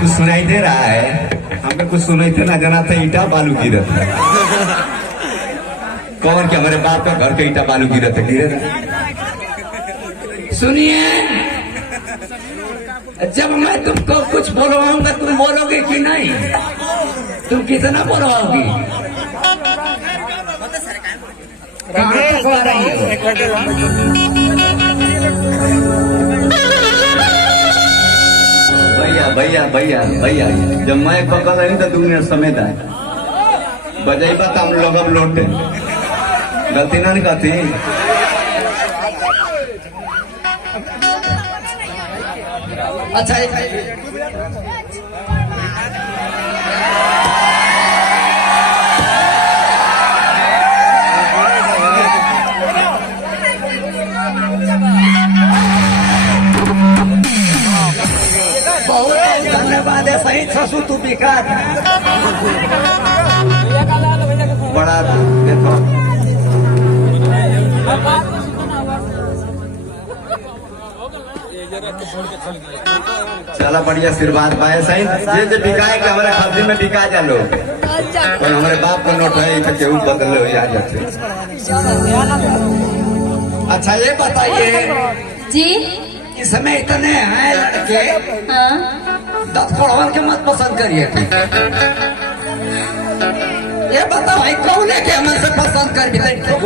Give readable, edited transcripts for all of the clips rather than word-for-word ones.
कुछ सुनाई दे रहा है? हमें कुछ सुनाई थे ना, जाना था ईटा बालू गिरत है। कौन के हमारे बाप का घर के ईटा बालू गिरत है, गिरे ना। सुनिए, जब मैं तुमको कुछ बोलवाऊंगा तुम बोलोगे कि नहीं? तुम कितना बोलवाओगी? कहाँ तक आ रही हो? भैया भैया भैया भैया, जब मैं पकड़ रही तो दुनिया समेत है बजेबा तो हम लोग अब लौटे। गलती ना नहीं कहती। अच्छा बहुत धन्यवाद है। सही ससु तू बिकार बड़ा देखो। चला बढ़िया आशीर्वाद पाए। सही जे बिकाए के हमारे खर्चे में बिका जा लो। और हमारे बाप का नोट है तो केहू बदले हो आ जाते। अच्छा ये बताइए जी, इस समय इतने हैं लड़के, हाँ 10 करोड़ के मत पसंद करिए। ये बताओ भाई कौन है कि हमसे पसंद कर भी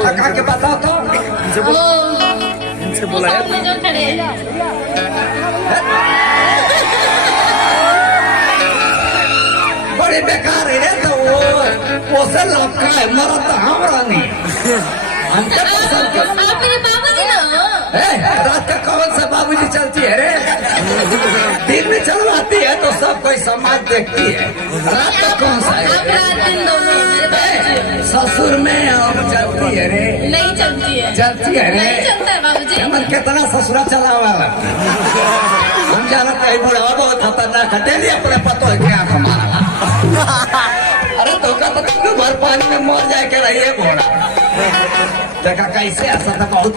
लगा के बताओ तो। इनसे बोला जो खड़े हैं। बड़े बेकार है तो वो से लड़का है, मरा तो हमारा नहीं। हमसे पसंद कर। आप मेरे बाबा जी ना हो। रात का कौन सा बाबूजी चलती है रे? दिन में चलवाती है तो सब कोई समाज देखती है। रात का कौन सा है? आप रात दिन दोनों मेरे बाबूजी। ससुर में हम चलती है रे? नहीं चलती है। चलती है रे? नहीं चलता है बाबूजी। हमन कितना ससुरा चला वाला हम जाना कहीं बुढ़ा बहुत खतरनाक है। डेली अपने पतो है क्या हमारा। अरे तो का पता क्यों भर पानी में मर जाए के रहिए घोड़ा। देखा कैसे ऐसा था बहुत